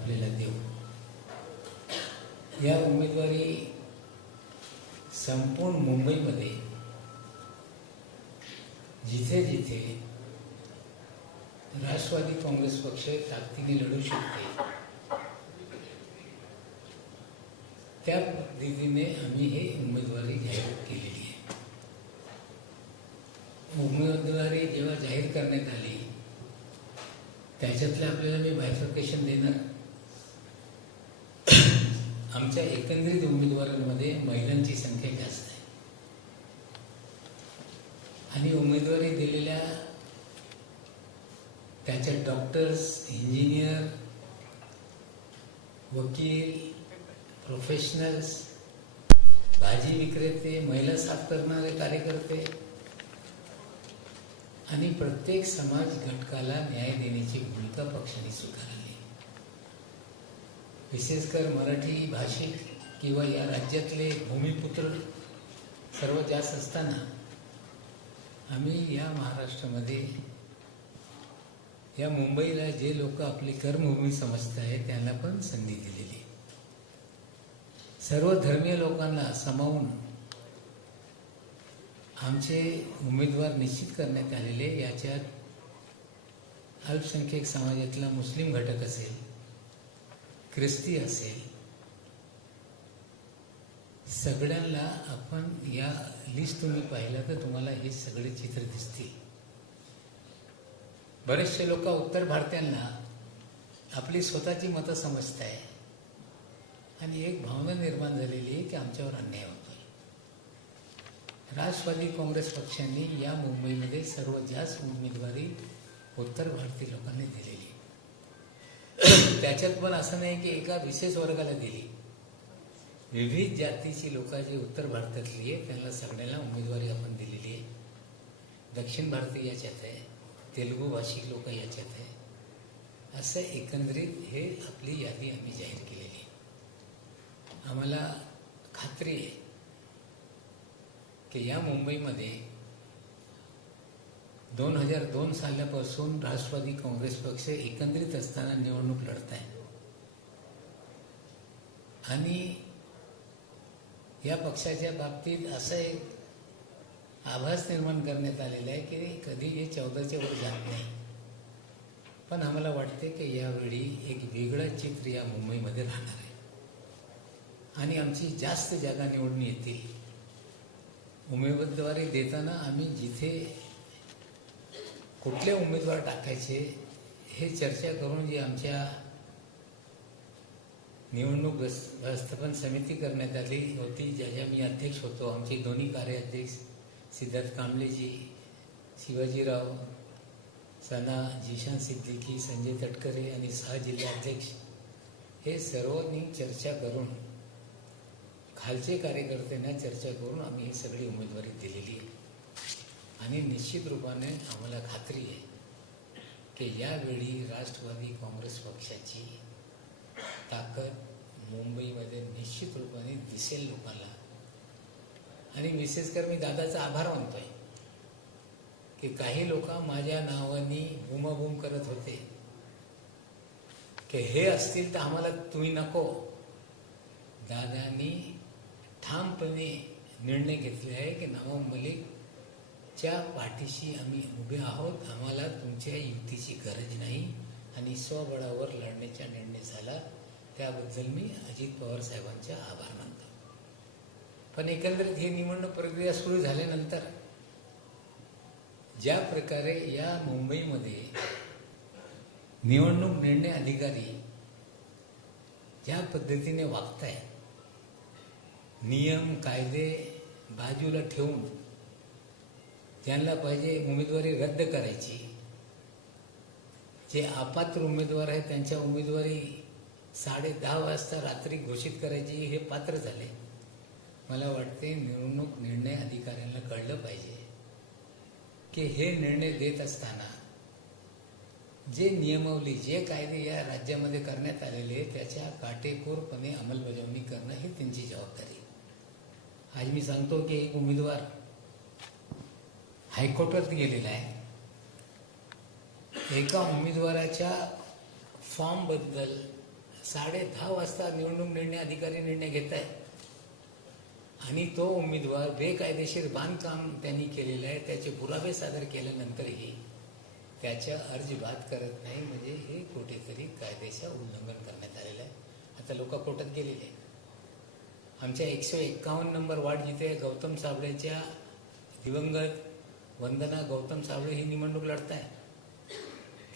आपल्याला देऊ. या उमेदवारी संपूर्ण मुंबईमध्ये जिथे जिथे राष्ट्रवादी काँग्रेस पक्ष ताकदीने लढू शकते त्या पद्धतीने आम्ही हे उमेदवारी जाहीर केलेली आहे. उमेदवारी जेव्हा जाहीर करण्यात आली त्याच्यातले आपल्याला मी बायफर्केशन देणार. आमच्या एकंदरीत उमेदवारांमध्ये महिलांची संख्या जास्त आहे आणि उमेदवारी दिलेल्या त्याच्यात डॉक्टर्स, इंजिनियर, वकील, प्रोफेशनल्स, भाजी विक्रेते, महिला साफ करणारे कार्यकर्ते आणि प्रत्येक समाज घटकाला न्याय देण्याची भूमिका पक्षाने स्वीकारली. विशेषकर मराठी भाषिक किंवा या राज्यातले भूमिपुत्र सर्व जास्त असताना आम्ही या महाराष्ट्रामध्ये या मुंबईला जे लोक आपली कर्मभूमी समजत आहे त्यांना पण संधी दिलेली. सर्व धर्मीय लोकांना सामावून आमचे उमेदवार निश्चित करण्यात आलेले. याच्यात अल्पसंख्याक समाजातला मुस्लिम घटक असेल, ख्रिस्ती असेल, सगळ्यांना आपण या लिस्ट तुम्ही पाहिला तर तुम्हाला हे सगळे चित्र दिसतील. बरेचसे लोक उत्तर भारतीयांना आपली स्वतःची मतं समजत आहे आणि एक भावना निर्माण झालेली आहे की आमच्यावर अन्याय होतोय. राष्ट्रवादी काँग्रेस पक्षाने या मुंबईमध्ये सर्वात जास्त उमेदवारी उत्तर भारतीय लोकांनी दिलेली. त्याच्यात पण असं नाही की एका विशेष वर्गाला दिली. विविध जातीची लोक जे उत्तर भारतातली आहे त्यांना सगळ्यांना उमेदवारी आपण दिलेली आहे. दक्षिण भारतीय याच्यात आहे, तेलुगू भाषिक लोक याच्यात आहे. असं एकंदरीत हे आपली यादी आम्ही जाहीर केलेली आहे. आम्हाला खात्री आहे की या मुंबईमध्ये 2002 सालापासून राष्ट्रवादी काँग्रेस पक्ष एकत्रित असताना निवडणूक लढत आहे आणि या पक्षाच्या बाबतीत असा एक आभास निर्माण करण्यात आलेला आहे की कधी हे 14च्या वर जात नाही. पण आम्हाला वाटते की यावेळी एक वेगळं चित्र या मुंबईमध्ये राहणार आहे आणि आमची जास्त जागा निवडून येतील. उमेदवारी देताना आम्ही जिथे कुठले उमेदवार टाकायचे हे चर्चा करून जी आमच्या निवडणूक व्यवस्थापन समिती करण्यात आली होती, ज्याच्या मी अध्यक्ष होतो. आमचे दोन्ही कार्याध्यक्ष सिद्धार्थ कांबळेजी, शिवाजीराव सना, जिशान सिद्दीकी, संजय तटकरे आणि 6 जिल्हाध्यक्ष हे सर्वांनी चर्चा करून खालचे कार्यकर्त्यांना चर्चा करून आम्ही ही सगळी उमेदवारी दिलेली आहे आणि निश्चित रूपाने आम्हाला खात्री आहे की यावेळी राष्ट्रवादी काँग्रेस पक्षाची ताकद मुंबईमध्ये निश्चित रूपाने दिसेल लोकांना. आणि विशेषकर मी दादाचा आभार मानतोय की काही लोक माझ्या नावाने बूमाबूम करत होते की हे असतील तर आम्हाला तुम्ही नको. दादांनी ठामपणे निर्णय घेतले आहे की नवाब मलिकच्या पाठीशी आम्ही उभे आहोत. आम्हाला तुमच्या युतीची गरज नाही आणि स्वबळावर लढण्याचा निर्णय झाला. त्याबद्दल मी अजित पवार साहेबांचे आभार मानतो. पण एकंदरीत ही निवडणूक प्रक्रिया सुरू झाल्यानंतर ज्या प्रकारे या मुंबईमध्ये निवडणूक निर्णय अधिकारी ज्या पद्धतीने वागताय, नियम कायदे बाजूला ठेवून त्यांना पाहिजे उमेदवारी रद्द करायची, जे अपात्र उमेदवार आहेत त्यांच्या उमेदवारी 10:30 वाजता रात्री घोषित करायची, हे पात्र झाले. मला वाटते निवडणूक निर्णय अधिकाऱ्यांना कळलं पाहिजे की हे निर्णय देत असताना जे नियमावली, जे कायदे या राज्यामध्ये करण्यात आलेले त्याच्या काटेकोरपणे अंमलबजावणी करणं ही त्यांची जबाबदारी. आज मी सांगतो की एक उमेदवार हायकोर्टात गेलेला आहे. एका उमेदवाराच्या फॉर्मबद्दल 10:30 वाजता निवडणूक निर्णय अधिकारी निर्णय घेत आहे आणि तो उमेदवार बेकायदेशीर बांधकाम त्यांनी केलेलं आहे, त्याचे पुरावे सादर केल्यानंतरही त्याच्या अर्ज बाद करत नाही, म्हणजे हे कुठेतरी कायद्याचं उल्लंघन करण्यात आलेलं आहे. आता लोक कोर्टात गेलेले आहेत. आमच्या 151 नंबर वार्ड जिथे गौतम साबळेच्या दिवंगत वंदना गौतम साबळे ही निवडणूक लढत आहे,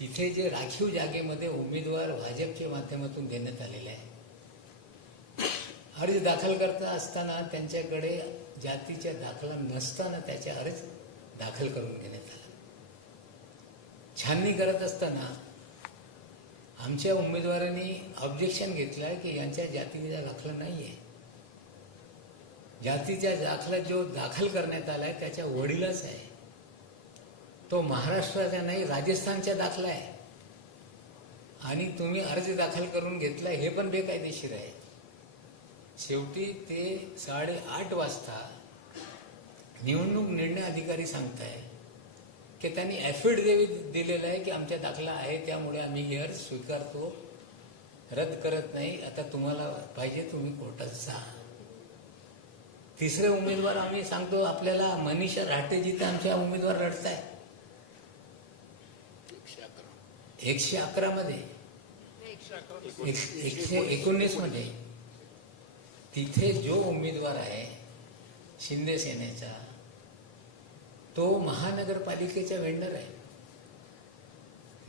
तिथे जे राखीव जागेमध्ये उमेदवार भाजपच्या माध्यमातून देण्यात आलेले आहे, अर्ज दाखल करता असताना त्यांच्याकडे जातीचा दाखला नसताना त्याचे अर्ज दाखल करून घेण्यात आला. छाननी करत असताना आमच्या उमेदवारांनी ऑब्जेक्शन घेतलं की यांच्या जातीचा दाखला नाही आहे. जातीचा दाखला जो दाखल करण्यात आला आहे त्याच्या वडिलाच आहे, तो महाराष्ट्राचा नाही राजस्थानचा दाखला आहे आणि तुम्ही अर्ज दाखल करून घेतला हे पण बेकायदेशीर आहे. शेवटी ते 8:30 वाजता निवडणूक निर्णय अधिकारी सांगताय की त्यांनी ॲफिडेव्हिट दिलेलं आहे की आमचा दाखला आहे, त्यामुळे आम्ही हे अर्ज स्वीकारतो, रद्द करत नाही. आता तुम्हाला पाहिजे तुम्ही कोर्टात जा. तिसरे उमेदवार आम्ही सांगतो आपल्याला मनीषा राठे जिथे आमच्या उमेदवार लढत आहे 111 मध्ये 119 मध्ये, तिथे जो उमेदवार आहे शिंदे सेनेचा तो महानगरपालिकेचा वेंडर आहे.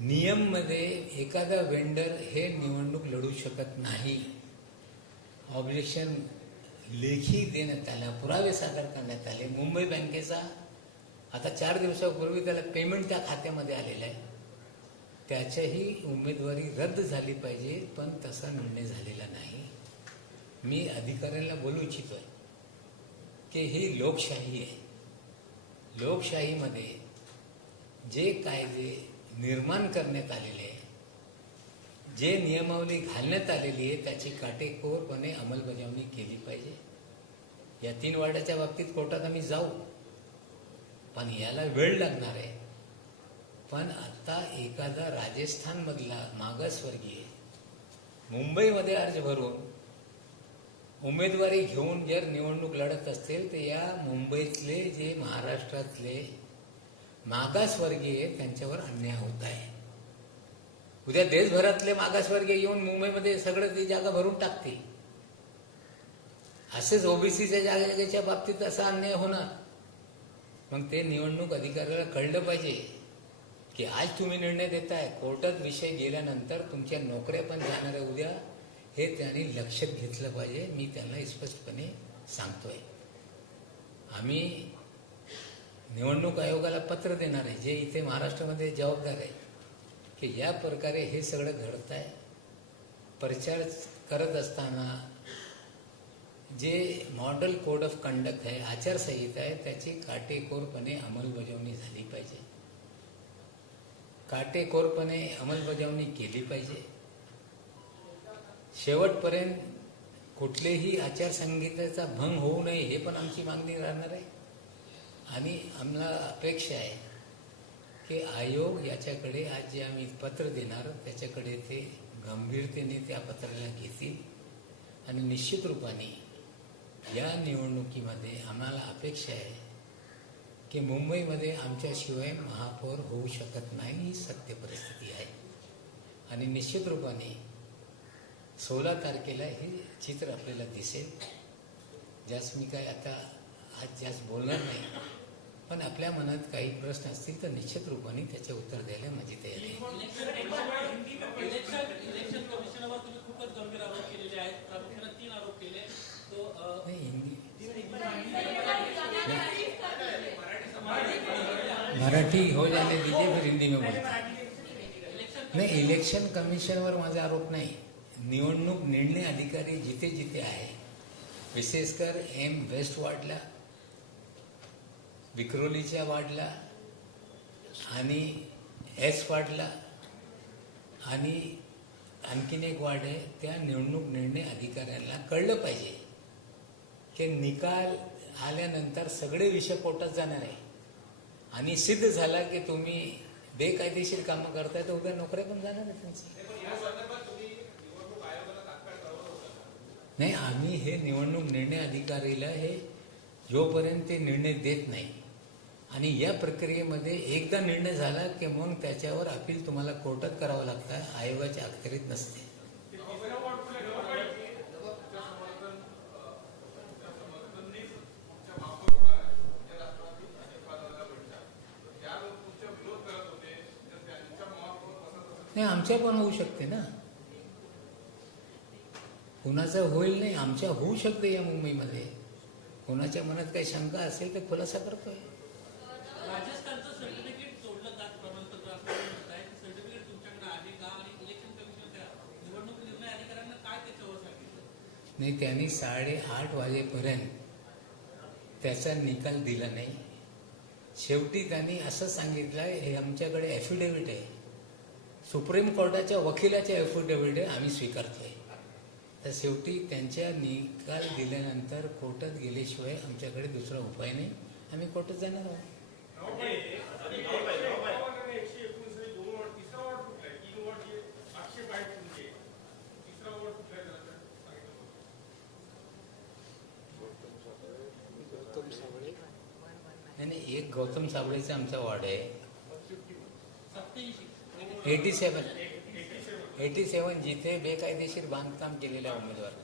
नियम मध्ये एखादा वेंडर हे निवडणूक लढू शकत नाही. ऑब्जेक्शन लेखी देण्यात आला, पुरावे सादर करण्यात आले. मुंबई बँकेचा आता 4 दिवसापूर्वी त्याला पेमेंट त्या खात्यामध्ये आलेलं आहे, त्याच्याही उमेदवारी रद्द झाली पाहिजे, पण तसा निर्णय झालेला नाही. मी अधिकाऱ्यांना बोलू इच्छितोय की ही लोकशाही आहे. लोकशाहीमध्ये जे कायदे निर्माण करण्यात आलेले आहे, जे नियमावली घालण्यात आलेली आहे त्याची काटेकोरपणे अंमलबजावणी केली पाहिजे. या 3 वार्डाच्या बाबतीत कोर्टात आम्ही जाऊ, पण याला वेळ लागणार आहे. पण आता एखादा राजस्थानमधला मागासवर्गीय मुंबईमध्ये अर्ज भरून उमेदवारी घेऊन जर निवडणूक लढत असतील तर या मुंबईतले जे महाराष्ट्रातले मागासवर्गीय त्यांच्यावर अन्याय होत आहे. उद्या देशभरातले मागासवर्गीय येऊन मुंबईमध्ये सगळं ती जागा भरून टाकतील. असेच ओबीसीच्या जागेच्या बाबतीत असा अन्याय होणार. मग ते निवडणूक अधिकाऱ्याला कळलं पाहिजे की आज तुम्ही निर्णय देताय, कोर्टात विषय गेल्यानंतर तुमच्या नोकऱ्या पण जाणार आहे उद्या, हे त्यांनी लक्षात घेतलं पाहिजे. मी त्यांना स्पष्टपणे सांगतोय. आम्ही निवडणूक आयोगाला पत्र देणार आहे, जे इथे महाराष्ट्रामध्ये जबाबदार आहे, की या प्रकारे हे सगळं घडत आहे. प्रचार करत असताना जे मॉडेल कोड ऑफ कंडक्ट आहे, आचारसंहिता आहे, त्याची काटेकोरपणे अंमलबजावणी झाली पाहिजे, काटेकोरपणे अंमलबजावणी केली पाहिजे. शेवटपर्यंत कुठलेही आचारसंहितेचा भंग होऊ नये हे पण आमची मागणी राहणार आहे. आणि आम्हाला अपेक्षा आहे की आयोग याच्याकडे आज जे आम्ही पत्र देणार त्याच्याकडे ते गंभीरतेने त्या पत्राला घेतील आणि निश्चित रूपाने या निवडणुकीमध्ये आम्हाला अपेक्षा आहे की मुंबईमध्ये आमच्याशिवाय महापौर होऊ शकत नाही, ही सत्य परिस्थिती आहे. आणि निश्चित रूपाने 16 तारखेला हे चित्र आपल्याला दिसेल. जास्त मी काय आता आज जास्त बोलणार नाही, पण आपल्या मनात काही प्रश्न असतील तर निश्चित रूपाने त्याचे उत्तर द्यायला माझी तयारी आहे. इलेक्शन कमिशनवर तुम्ही खूपच गंभीर आरोप केलेले आहेत, प्रामुख्याने 3 आरोप केले. नाही, हिंदी मराठी हो जाने दीजिए, फिर हिंदी में बोलते. नाही, इलेक्शन कमिशनवर माझा आरोप नाही. निवडणूक निर्णय अधिकारी जिथे जिथे आहे, विशेषकर एम वेस्ट वार्डला, विक्रोलीच्या वार्डला आणि एस वार्डला आणि आणखीन एक वार्ड आहे, त्या निवडणूक निर्णय अधिकाऱ्यांना कळलं पाहिजे की निकाल आल्यानंतर सगळे विषय कोर्टात जाणार आहे आणि सिद्ध झाला की तुम्ही बेकायदेशीर कामं करताय तर उद्या नोकऱ्या पण जाणार आहे त्यांची. नाही, आम्ही हे निवडणूक निर्णय अधिकारीला हे जोपर्यंत ते निर्णय देत नाही आणि या प्रक्रियेमध्ये एकदा निर्णय झाला की मग त्याच्यावर अपील तुम्हाला कोर्टात करावं लागतं, आयोगाच्या अखत्यारीत नसते. नाही, आमच्या पण होऊ शकते ना, कुणाचं होईल नाही, आमच्या होऊ शकते. या मुंबईमध्ये कोणाच्या मनात काही शंका असेल तर खुलासा करतोय. राजस्थानचं सर्टिफिकेट सोडलं जात प्रमाणपत्र असं म्हणत आहे. सर्टिफिकेट तुमच्याकडे आहे का? आणि इलेक्शन कमिशन त्या निवडणूक निर्णय अधिकाऱ्यांना काय त्याच्यावर सांगितलं? नाही, त्यांनी 8:30 वाजेपर्यंत त्याचा निकाल दिला नाही. शेवटी त्यांनी असं सांगितलं, हे आमच्याकडे ॲफिडेव्हिट आहे, सुप्रीम कोर्टाच्या वकिलाचे ॲफिडेव्हिट आहे, आम्ही स्वीकारतोय. तर शेवटी त्यांच्या निकाल दिल्यानंतर कोर्टात गेल्याशिवाय आमच्याकडे दुसरा उपाय नाही, आम्ही कोर्टात जाणार आहोत. 1 गौतम साबळेचा आमचा वॉर्ड आहे 87 जिथे बेकायदेशीर बांधकाम केलेल्या उमेदवारांनी.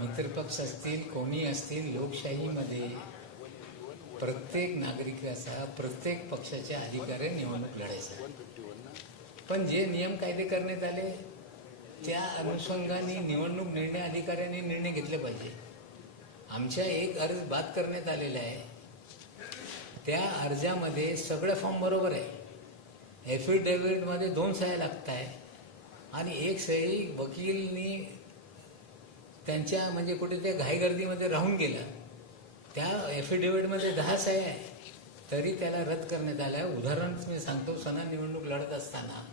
मित्रपक्ष असतील, कोणी असतील, लोकशाहीमध्ये प्रत्येक नागरिकाचा, प्रत्येक पक्षाच्या अधिकाऱ्याने निवडणूक लढायचा. पण जे नियम कायदे करण्यात आले त्या अनुषंगाने निवडणूक निर्णय अधिकाऱ्यांनी निर्णय घेतले पाहिजे. आमच्या एक अर्ज बाद करण्यात आलेला आहे, त्या अर्जामध्ये सगळे फॉर्म बरोबर आहे, ॲफिडेव्हिटमध्ये 2 सह्या लागत आहे आणि एक सही वकीलनी त्यांच्या म्हणजे कुठे ते घाईगर्दीमध्ये राहून गेला. त्या ॲफिडेव्हिटमध्ये 10 सह्या आहे, तरी त्याला रद्द करण्यात आला. उदाहरण मी सांगतो, सणा निवडणूक लढत असताना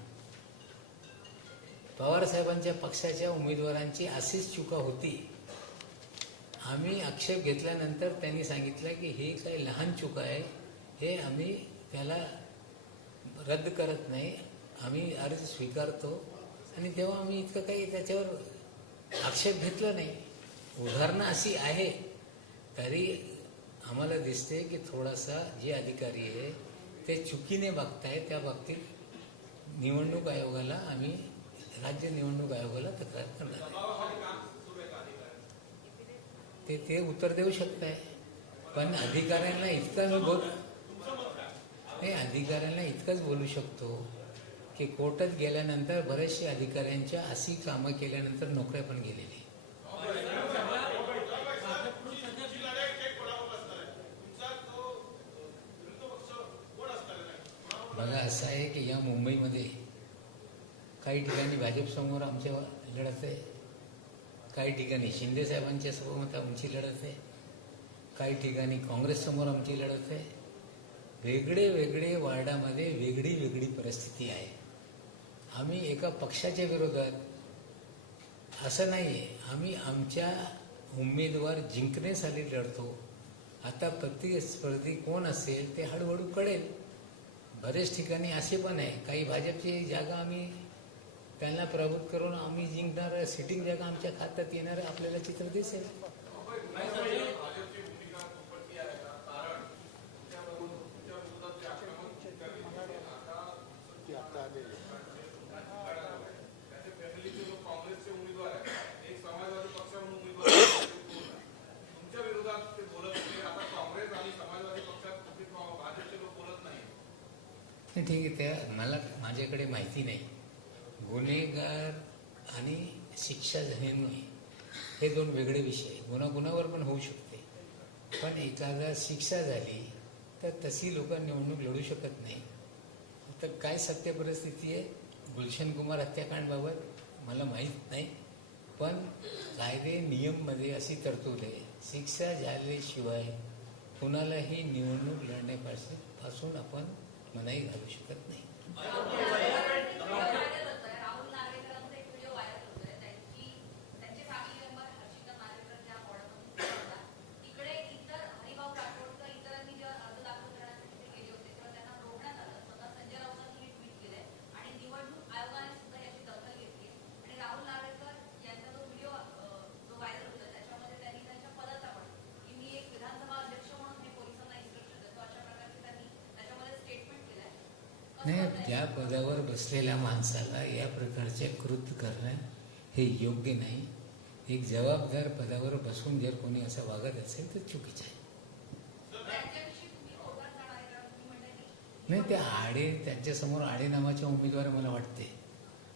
पवार साहेबांच्या पक्षाच्या उमेदवारांची अशीच चुका होती. आम्ही आक्षेप घेतल्यानंतर त्यांनी सांगितलं की हे काही लहान चुका आहे, हे आम्ही त्याला रद्द करत नाही, आम्ही अर्ज स्वीकारतो. आणि तेव्हा आम्ही इतकं काही त्याच्यावर आक्षेप घेतला नाही. उदाहरणं अशी आहे, तरी आम्हाला दिसते की थोडासा जे अधिकारी आहे ते चुकीने वागताय. त्या बाबतीत निवडणूक आयोगाला आम्ही, राज्य निवडणूक आयोगाला तक्रार करणार आहे. ते उत्तर देऊ शकताय. पण अधिकाऱ्यांना इतकंच बोलू शकतो की कोर्टात गेल्यानंतर बरेचसे अधिकाऱ्यांच्या अशी कामं केल्यानंतर नोकऱ्या पण गेलेली. बघा, असं आहे की या मुंबईमध्ये काही ठिकाणी भाजपसमोर आमच्या लढत आहे, काही ठिकाणी शिंदे साहेबांच्या सोबत आमची लढत आहे, काही ठिकाणी काँग्रेससमोर आमची लढत आहे. वेगळे वेगळे वार्डामध्ये वेगळी वेगळी परिस्थिती आहे. आम्ही एका पक्षाच्या विरोधात असं नाही आहे, आम्ही आमच्या उमेदवार जिंकण्यासाठी लढतो. आता प्रतिस्पर्धी कोण असेल ते हळूहळू कळेल. बरेच ठिकाणी असे पण आहे, काही भाजपची जागा आम्ही त्यांना प्रभूत करून आम्ही जिंकणार, सिटिंग जागा आमच्या खात्यात येणार, आपल्याला चित्र दिसेल. ठीक आहे, त्या मला माझ्याकडे माहिती नाही. गुन्हेगार आणि शिक्षा झाली हे 2 वेगळे विषय. गुन्ह्यावर पण होऊ शकते, पण एखादा शिक्षा झाली तर तशी लोक निवडणूक लढू शकत नाही. तर काय सत्य परिस्थिती आहे गुलशन कुमार हत्याकांडबाबत मला माहीत नाही. पण कायदे नियममध्ये अशी तरतूद आहे, शिक्षा झाल्याशिवाय कुणालाही निवडणूक लढण्यापासून आपण मनाई घालू शकत नाही. राहुल नार्वेकरांचा एक व्हिडिओ व्हायरल होतोय. त्यांचे फॅमिली मेंबर हर्षिता नार्वेकर ज्या वॉर्डमधून होता, तिकडे इतर हरिभाऊ राठोडकर इतरांनी जेव्हा अर्ज दाखल करण्यासाठी ते गेले होते तेव्हा त्यांना रोखण्यात आलं. स्वतः संजय राऊतांनी हे ट्विट केलंय आणि निवडणूक आयोगाने सुद्धा याची दखल घेतली आणि राहुल नार्वेकर यांचा जो व्हिडिओ जो व्हायरल होता त्याच्यामध्ये त्यांनी त्यांच्या पदाचा पण की मी एक विधानसभा अध्यक्ष म्हणून हे पोलिसांना इन्स्ट्रक्शन देतो अशा प्रकारचे त्यांनी त्याच्यामध्ये स्टेटमेंट केलंय. नाही, ज्या पदावर बसलेल्या माणसाला या प्रकारचे कृत्य करणं हे योग्य नाही. एक जबाबदार पदावर बसून जर कोणी असं वागत असेल तर चुकीचं आहे. त्यांच्याविषयी तुम्ही कोर्टात जाणार आहे का? तुम्ही म्हणताय की नाही, ते आडे त्यांच्यासमोर आडे नावाचे उमेदवार मला वाटते.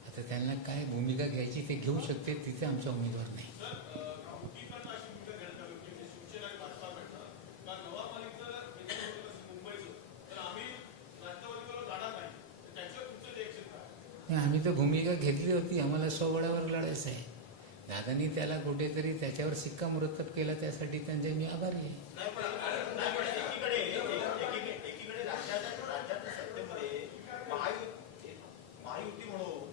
आता त्यांना काय भूमिका घ्यायची ते घेऊ शकते, तिथे आमचा उमेदवार नाही. नाही, आम्ही तर भूमिका घेतली होती, आम्हाला स्वबळावर लढायचं आहे. दादांनी त्याला कुठेतरी त्याच्यावर शिक्कामोर्तब केला, त्यासाठी त्यांचे मी आभारी आहे. एकीकडे राज्याच्या सत्तेमध्ये महायुती म्हणून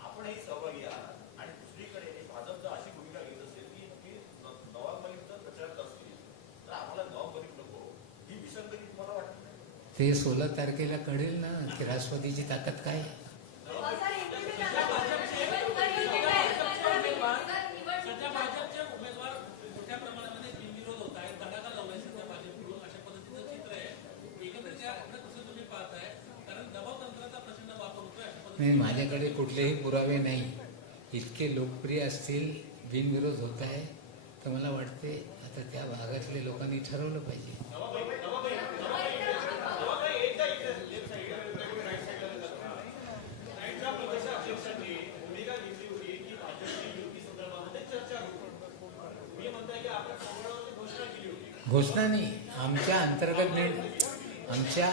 आपणही सहभागी आहात आणि दुसरीकडे भाजप जर अशी भूमिका घेत असेल की नवाब मलिक जर प्रचार असतील तर आम्हाला नवाब मलिक नको, ही विसंगती तुम्हाला वाटत नाही? ते 16 तारखेला कळेल ना की राष्ट्रवादीची ताकद काय आहे. सध्या भाजपचे उमेदवार मोठ्या प्रमाणामध्ये बिनविरोध होत आहेत, धडाका लावलाय सध्या भाजपकडून, अशा पद्धतीचं चित्र आहे. एकंदरीत याकडे कसं तुम्ही पाहताय? कारण दबाव तंत्राचा प्रचंड वापर होतोय अशा नाही, पद्धतीने. माझ्याकडे कुठलेही पुरावे नाही. इतके लोकप्रिय असतील, बिनविरोध होत आहे, तर मला वाटते आता त्या भागातल्या लोकांनी ठरवलं पाहिजे. घोषणा नाही, आमच्या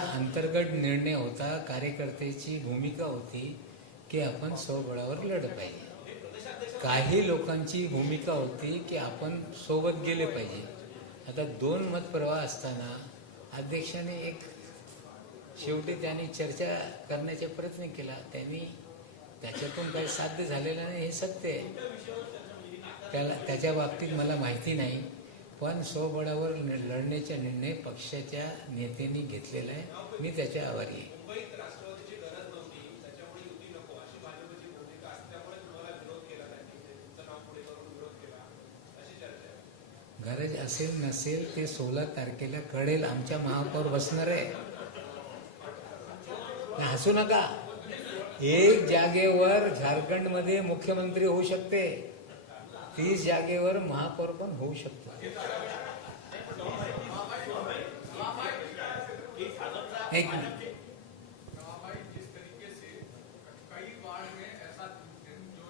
अंतर्गत निर्णय होता. कार्यकर्त्याची भूमिका होती की आपण स्वबळावर लढलं पाहिजे. काही लोकांची भूमिका होती की आपण सोबत गेले पाहिजे. आता 2 मतप्रवाह असताना अध्यक्षाने शेवटी त्यांनी चर्चा करण्याचा प्रयत्न केला. त्यांनी त्याच्यातून काही साध्य झालेलं नाही, हे सत्य आहे. त्याच्या बाबतीत मला माहिती नाही, पण स्वबळावर लढण्याचा निर्णय पक्षाच्या नेत्यांनी घेतलेला आहे. मी त्याच्या आभारी आहे. गरज असेल नसेल ते 16 तारखेला कळेल. आमच्या महापौर बसणार आहे. हसू नका. एक जागेवर झारखंडमध्ये मुख्यमंत्री होऊ शकते, 30 जागेवर महापौर पण होऊ शकतो. एक मिनिट. जिस तरीके से कई वार्ड में ऐसा जो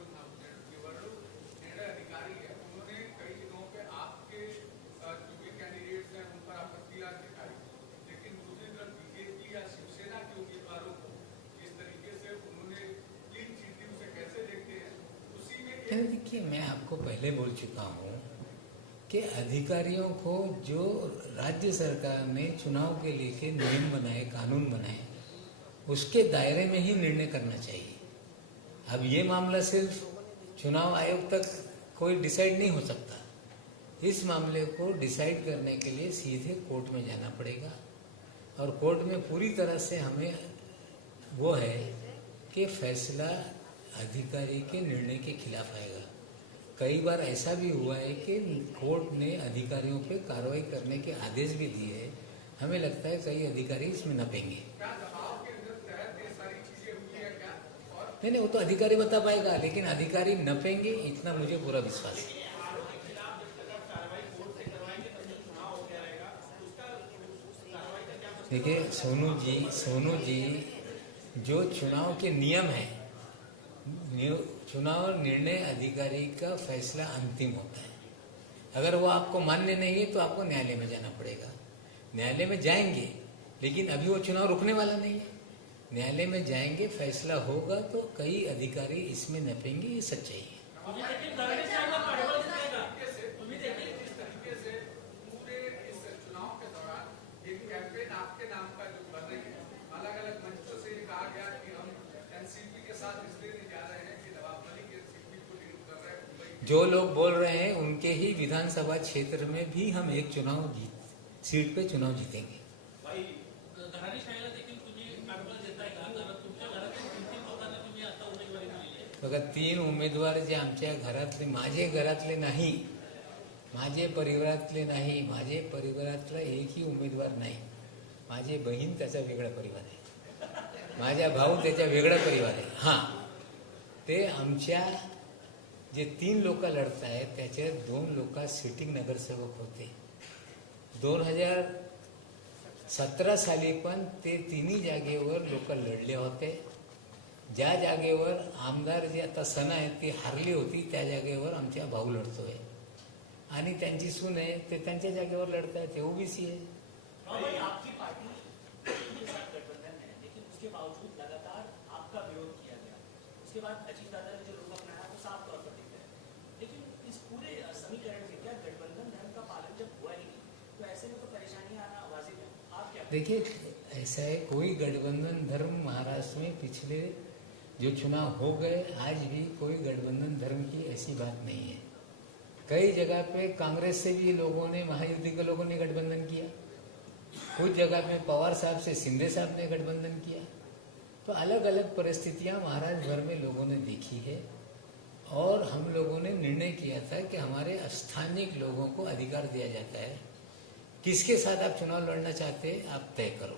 निर्णय अधिकारी है उन्होंने कई जगहों पे आपके जो भी कैंडिडेट्स हैं उन पर आपत्ति दिखाई, लेकिन दूसरी तरफ बीजेपी या शिवसेना के उम्मीदवारों को जिस तरीके से उन्होंने क्लीन चिट दी, उसे कैसे देखते हैं? उसी में देखिए, मैं आपको पहले बोल चुका हूँ कि अधिकारियों को जो राज्य सरकार ने चुनाव के लेके नियम बनाए, कानून बनाए, उसके दायरे में ही निर्णय करना चाहिए. अब ये मामला सिर्फ चुनाव आयोग तक कोई डिसाइड नहीं हो सकता. इस मामले को डिसाइड करने के लिए सीधे कोर्ट में जाना पड़ेगा और कोर्ट में पूरी तरह से हमें वो है कि फैसला अधिकारी के निर्णय के खिलाफ आएगा. कई बार ऐसा भी हुआ है कि कोर्ट ने अधिकारियों पे कार्रवाई करने के आदेश भी दिए हैं. हमें लगता है कई अधिकारी इसमें नपेंगे. नहीं, वो तो अधिकारी बता पाएगा, लेकिन अधिकारी नपेंगे इतना मुझे पूरा विश्वास है. देखिए सोनू जी, जो चुनाव के नियम है, चुनाव निर्णय अधिकारी का फैसला अंतिम होता है. अगर वो आपको मान्य नहीं है तो आपको न्यायालय में जाना पड़ेगा. न्यायालय में जाएंगे, लेकिन अभी वो चुनाव रुकने वाला नहीं है. न्यायालय में जाएंगे, फैसला होगा तो कई अधिकारी इसमें नपेंगे, ये सच्चाई है. तुम्ही देखील धरणीशाहीला पाठबळ दिले का? तुम्ही देखील जिस तरीके से पूरे इस चुनाव के दौरान एक कैंपेन आपके नाम का जो कर रही है, अलग अलग मंचों से ये कहा गया कि हम एनसीपी के साथ इसलिए नहीं जा रहे हैं कि नवाब मलिक एनसीपी को लीड कर रहे हैं मुंबई। जो लोग बोल रहे हैं उनके ही विधानसभा क्षेत्र में भी हम एक सीट पे चुनाव जीतेंगे। भाई धरणीशाहीला देखील तुम्ही पाठबळ देताय का? कारण तुमच्या घरातील 3 लोकांना तुम्ही आता उमेदवारी दिलेली आहे. बघा 3 उमेदवार जे आमच्या घरातले, माझे घरातले नाही, माझे परिवारातले नाही, माझे परिवारातला एकही उमेदवार नाही. माझी बहीण त्याचा वेगळा परिवार आहे, माझा भाऊ त्याचा वेगळा परिवार आहे. हां, ते आमच्या जे 3 लोक लढत आहेत त्याच्यात 2 लोक सिटिंग नगरसेवक होते. 2017 साली पण ते 3 जागेवर लोक लढले होते. ज्या जागेवर आमदार जे आता सना आहेत ती हारली होती त्या जागेवर आमच्या भाऊ लढतोय आणि त्यांची सून आहे ते त्यांच्या जागेवर लढत आहे, ते ओबीसी आहे. भाई आपकी पार्टी के साथ गठबंधन है, लेकिन उसके बावजूद लगातार आपका विरोध किया गया. उसके बाद अजीत दादा ने जो रुख अपनाया वो साफ तौर पर दिख रहा है. लेकिन इस पूरे समीकरण में क्या गठबंधन धर्म का पालन जब हुआ ही नहीं, तो ऐसे में तो परेशानियां आना वाजिब है. आप क्या देखिए ऐसा है, कोई गठबंधन धर्म महाराष्ट्र में पिछले जो चुनाव हो गए आज भी कोई गठबंधन धर्म की ऐसी बात नहीं है. कई जगह पे कांग्रेस से भी लोगों ने, महायुति के लोगों ने गठबंधन किया, कुछ जगह में पवार साहब से शिंदे साहब ने गठबंधन किया. तो अलग अलग परिस्थितियां महाराष्ट्र भर में लोगों ने देखी है और हम लोगों ने निर्णय किया था कि हमारे स्थानीय लोगों को अधिकार दिया जाता है, किसके साथ आप चुनाव लड़ना चाहते हैं आप तय करो.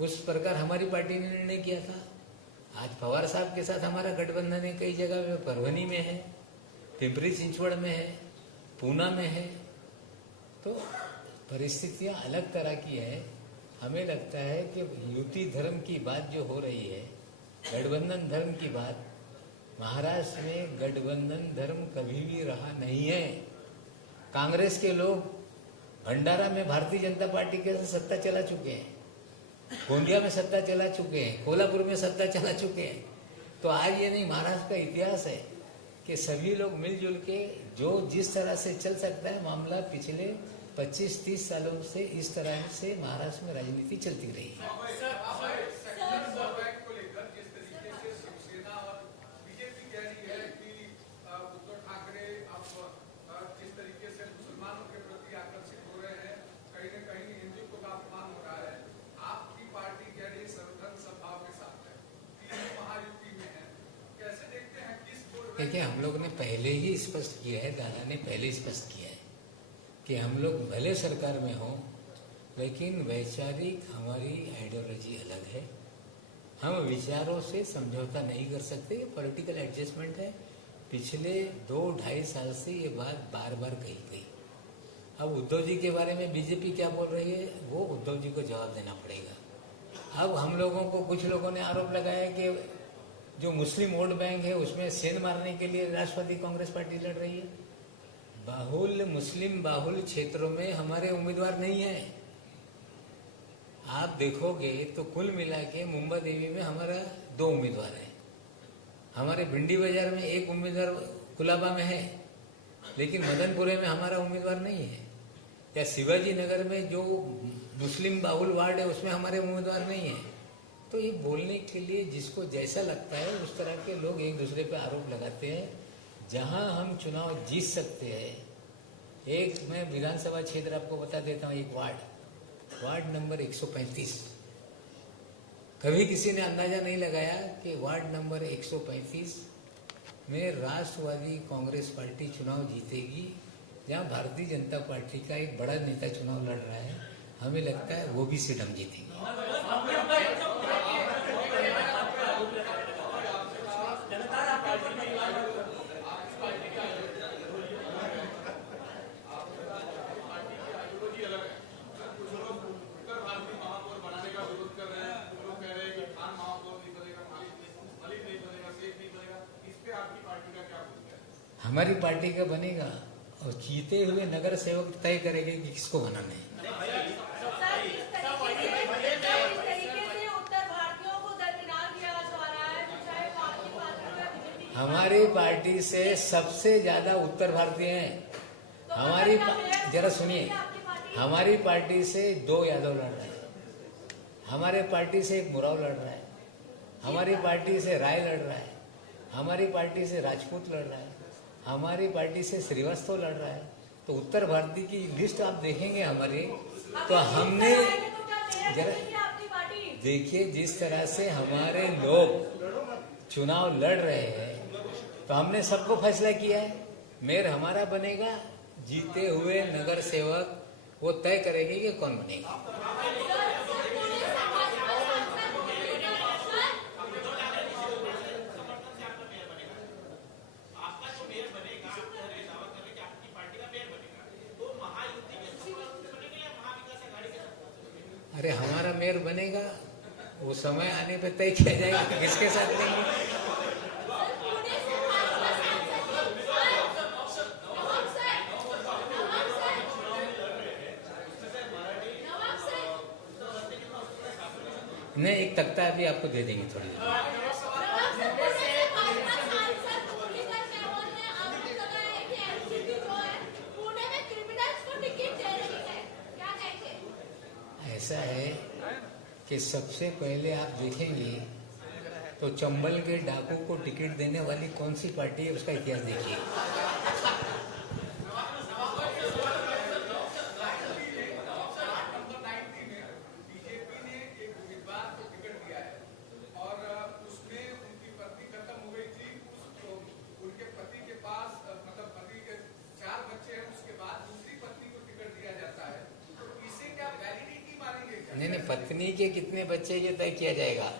उस प्रकार हमारी पार्टी ने निर्णय किया था. आज पवार साहब के साथ हमारा गठबंधन है, कई जगह में परभनी में है, पिंपरी चिंचवड़ में है, पूना में है. तो परिस्थितियां अलग तरह की है. हमें लगता है कि युति धर्म की बात जो हो रही है, गठबंधन धर्म की बात, महाराष्ट्र में गठबंधन धर्म कभी भी रहा नहीं है. कांग्रेस के लोग भंडारा में भारतीय जनता पार्टी के साथ सत्ता चला चुके हैं, गोंदिया में सत्ता चला चुके हैं, कोल्हापुर में सत्ता चला चुके हैं. तो आज ये नहीं, महाराष्ट्र का इतिहास है कि सभी लोग मिलजुल के जो जिस तरह से चल सकता है मामला पिछले 25-30 सालों से इस तरह से महाराष्ट्र में राजनीति चलती रही है. सेक्टर सर्वे को लेकर जिस तरीके से शिवसेना और बीजेपी कह रही है कि उद्धव ठाकरे अब जिस तरीके से मुसलमानों के प्रति आकर्षित हो रहे हैं, कहीं न कहीं हिंदुत्व का अपमान हो रहा है. आपकी पार्टी कह रही सर्वधर्म सद्भाव के साथ है, 3 महायुति में है. कैसे देखते हैं किस बोर्ड में? देखिए हम लोग ने पहले ही स्पष्ट किया है, दादा ने पहले स्पष्ट किया है कि हम लोग भले सरकार में हों लेकिन वैचारिक हमारी आइडियोलॉजी अलग है. हम विचारों से समझौता नहीं कर सकते, ये पॉलिटिकल एडजस्टमेंट है. पिछले 2-2.5 साल से ये बात बार बार कही गई. अब उद्धव जी के बारे में बीजेपी क्या बोल रही है वो उद्धव जी को जवाब देना पड़ेगा. अब हम लोगों को, कुछ लोगों ने आरोप लगाया कि जो मुस्लिम वोट बैंक है उसमें सेंध मारने के लिए राष्ट्रवादी कांग्रेस पार्टी लड़ रही है. बाहुल मुस्लिम बाहुल क्षेत्रों में हमारे उम्मीदवार नहीं है. आप देखोगे तो कुल मिला के मुंबई देवी में हमारा 2 उम्मीदवार है, हमारे भिंडी बाजार में 1 उम्मीदवार कुलाबा में है, लेकिन मदनपुरे में हमारा उम्मीदवार नहीं है. या शिवाजी नगर में जो मुस्लिम बाहुल वार्ड है उसमें हमारे उम्मीदवार नहीं है. तो ये बोलने के लिए जिसको जैसा लगता है उस तरह के लोग एक दूसरे पे आरोप लगाते हैं. जहां हम चुनाव जीत सकते हैं, एक मैं विधानसभा क्षेत्र आपको बता देता हूँ, एक वार्ड नंबर 135. कभी किसी ने अंदाजा नहीं लगाया कि वार्ड नंबर 135 में राष्ट्रवादी कांग्रेस पार्टी चुनाव जीतेगी, जहां भारतीय जनता पार्टी का एक बड़ा नेता चुनाव लड़ रहा है. हमें लगता है वो भी सीट हम जीतेंगे. लगातार आप पार्टी में हमारी पार्टी का बनेगा और जीते हुए नगर सेवक तय करेंगे कि किसको बनाना है. सर, इस तरीके से उत्तर भारतीयों को दरकिनार किया जा रहा है, चाहे वो आपकी पार्टी हो या बीजेपी की. हमारी पार्टी से सबसे ज्यादा उत्तर भारतीय हैं। जरा सुनिए, हमारी पार्टी से 2 यादव लड़ रहे हैं, हमारे पार्टी से 1 मुराव लड़ रहा है, हमारी पार्टी से राय लड़ रहा है, हमारी पार्टी से राजपूत लड़ रहा है, हमारी पार्टी से श्रीवास्तव लड़ रहा है। तो उत्तर भारतीय की लिस्ट आप देखेंगे हमारी, तो हमने जरा देखिए जिस तरह से हमारे लोग चुनाव लड़ रहे हैं, तो हमने सबको फैसला किया है मेयर हमारा बनेगा, जीते हुए नगर सेवक वो तय करेंगे कि कौन बनेगा। अरे हमारा मेयर बनेगा, वो समय आने पे तय किया जाएगा कि किसके साथ लेंगे। नहीं, एक तख्ता अभी आपको दे देंगे थोड़ी देर। ऐसा है कि सबसे पहले आप देखेंगे तो चंबल के डाकू को टिकट देने वाली कौन सी पार्टी है, उसका इतिहास देखिए। नहीं, पत्नी के कितने बच्चे ये तय किया जाएगा।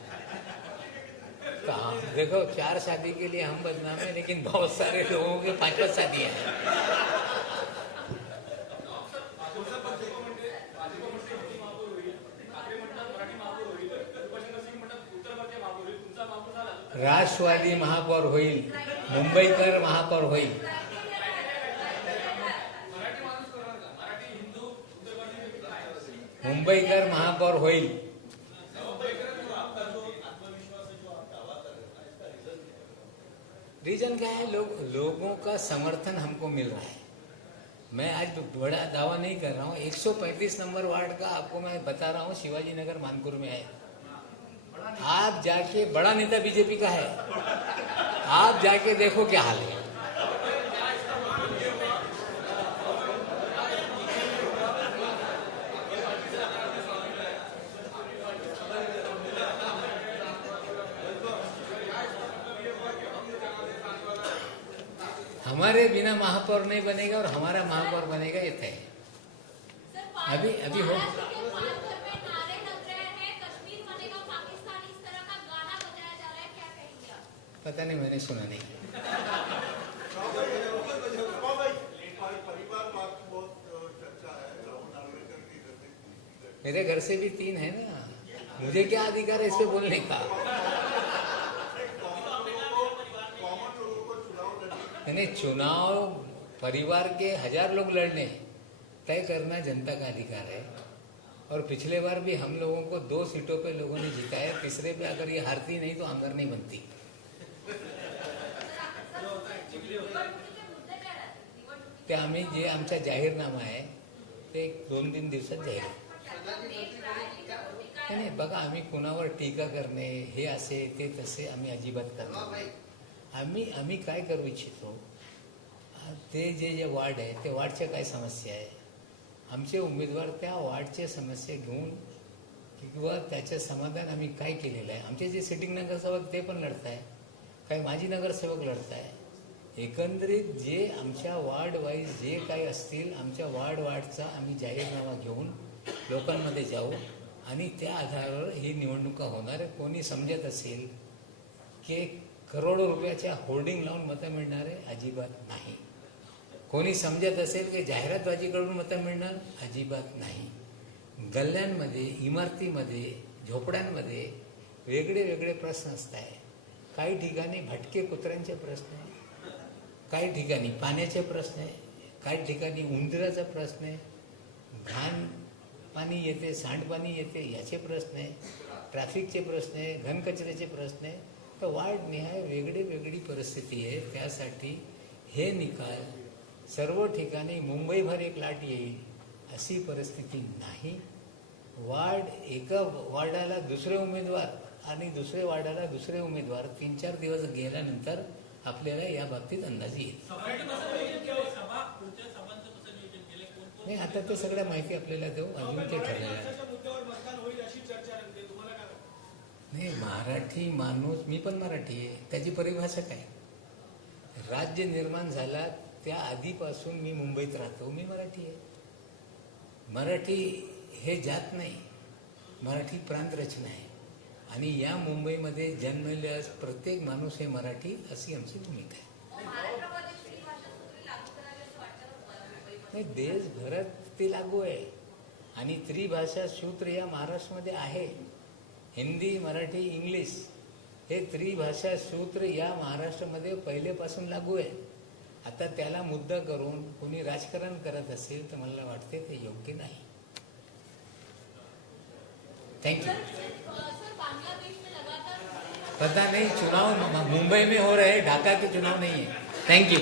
तो हम देखो 4 शादी के लिए हम बदनाम है, लेकिन बहुत सारे लोगों के 5-5 शादियां हैं। राष्ट्रवादी महापौर होईल, मुंबईकर महापौर होईल। मुंबईकर महापौर होईल। रीजन क्या है? लोगों का समर्थन हमको मिल रहा है। मैं आज बड़ा दावा नहीं कर रहा हूँ। 135 नंबर वार्ड का आपको मैं बता रहा हूँ, शिवाजी नगर मानपुर में है। आप जाके, बड़ा नेता बीजेपी का है, आप जाके देखो क्या हाल है। हमारे बिना महापौर नहीं बनेगा और हमारा महापौर बनेगा, ये तय है। अभी हो पता नहीं, मैंने सुना नहीं। मेरे घर से भी 3 है ना, मुझे क्या अधिकार है इस पे बोलने का? यानी चुनाव परिवार के 1000 लोग लड़ने, तय करना जनता का अधिकार है। और पिछले बार भी हम लोगों को 2 सीटों पे लोगों ने जिताया, तीसरे पे अगर ये हारती नहीं तो आमदार नहीं बनती। ते आम्ही जे आमचा जाहीरनामा आहे ते 2-3 दिवसात जाहीर नाही। बघा, आम्ही कुणावर टीका करणे, हे असे ते तसे आम्ही अजिबात करणार नाही। आम्ही काय करू इच्छितो, ते जे वार्ड आहे ते वार्डच्या काय समस्या आहे, आमचे उमेदवार त्या वार्डचे समस्या घेऊन किंवा त्याचे समाधान आम्ही काय केलेलं आहे। आमचे जे सिटिंग नगरसेवक ते पण लढत आहे, काही माजी नगरसेवक लढत आहे। एकंदरीत जे आमच्या वार्ड वाईज जे काही असतील, आमच्या वार्डचा आम्ही जाहीरनामा घेऊन लोकांमध्ये जाऊ आणि त्या आधारावर ही निवडणुका होणार आहे। कोणी समजत असेल की करोडो रुपयाच्या होर्डिंग लावून मतं मिळणार आहे, अजिबात नाही। कोणी समजत असेल की जाहिरातबाजी करून मतं मिळणार, अजिबात नाही। गल्ल्यांमध्ये, इमारतीमध्ये, झोपड्यांमध्ये वेगळे वेगळे प्रश्न असत आहे। काही ठिकाणी भटके कुत्र्यांचे प्रश्न आहे, काही ठिकाणी पाण्याचे प्रश्न आहे, काही ठिकाणी उंदराचा प्रश्न आहे, घाण पाणी येते, सांडपाणी येते याचे प्रश्न आहे, ट्रॅफिकचे प्रश्न आहे, घनकचऱ्याचे प्रश्न आहे। तर वार्ड निहाय वेगळी वेगळी परिस्थिती आहे. त्यासाठी हे निकाल सर्व ठिकाणी मुंबईभर एक लाट येईल अशी परिस्थिती नाही. एका वार्डाला दुसरे उमेदवार आणि दुसऱ्या वार्डाला दुसरे उमेदवार 3-4 दिवस गेल्यानंतर आपल्याला या बाबतीत अंदाज येईल. सभांचं कसं नियोजन केलंय? सभा पुढच्या सभांचं कसं नियोजन केलंय? कोण नाही, आता ते सगळ्या माहिती आपल्याला देऊ, अजून ते ठरलेलं आहे. मुद्द्यावर मतदान होईल अशी चर्चा रंगते, तुम्हाला काय वाटतं? नाही, मराठी माणूस, मी पण मराठी आहे, त्याची परिभाषा काय? राज्य निर्माण झाला त्या आधीपासून मी मुंबईत राहतो, मी मराठी आहे. मराठी हे जात नाही, मराठी प्रांतरचना आहे. आणि या मुंबईमध्ये जन्मलेल्या प्रत्येक माणूस हे मराठी, अशी आमची भूमिका आहे. महाराष्ट्रामध्ये त्रिभाषा सूत्र लागू करावी असं वाटतं तुम्हाला मुंबईमध्ये? नाही, देशभरात ते लागू आहे आणि त्रिभाषा सूत्र या महाराष्ट्रामध्ये आहे. हिंदी, मराठी, इंग्लिश हे त्रिभाषा सूत्र या महाराष्ट्रामध्ये पहिलेपासून लागू आहे. आता त्याला मुद्दा करून कोणी राजकारण करत असेल तर मला वाटते ते योग्य नाही. Thank you. सर, बांग्लादेश में लगातार पता नहीं, चुनाव मुंबई में हो रहे हैं, ढाका के चुनाव नहीं है. Thank you.